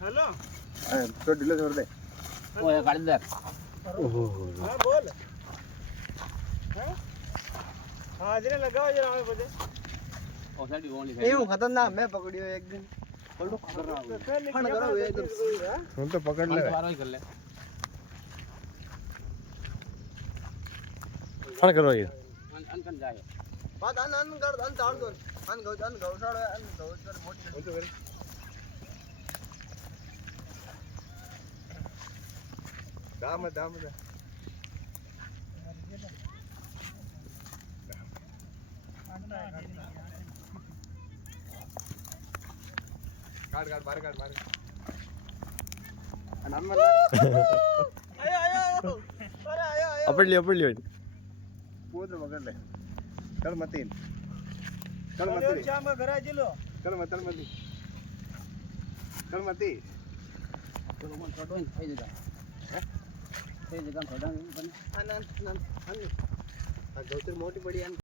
hello तो ढीलो छोड़ दे ઓય કાઢી દે ओहो हाँ बोल हाँ हाजरे लगाओ जरा हमें बजे ઓ સાડી ઓલી એવું ખતરનાક મેં પકડ્યો એક દિન ખબર ફણ કરો એકદમ हम तो पकड़ ले વારો કર લે फण करो ये અનકન જાય વાત અન કર અન ચાળ દો અન ગૌશાળો અન ગૌશાળો મોટી दाम दाम काट काट बाहर काट बाहर અને અમને आयो अरे आयो अपड़ लियो कूद पकड़ ले चल मतीन चल अरे मती शाम का घर आ जिलो चल मती चल मती તો મન છોડો ને થઈ જતા હે થઈ જતા છોડા ને અન અન અન આ ગૌચર મોટી પડી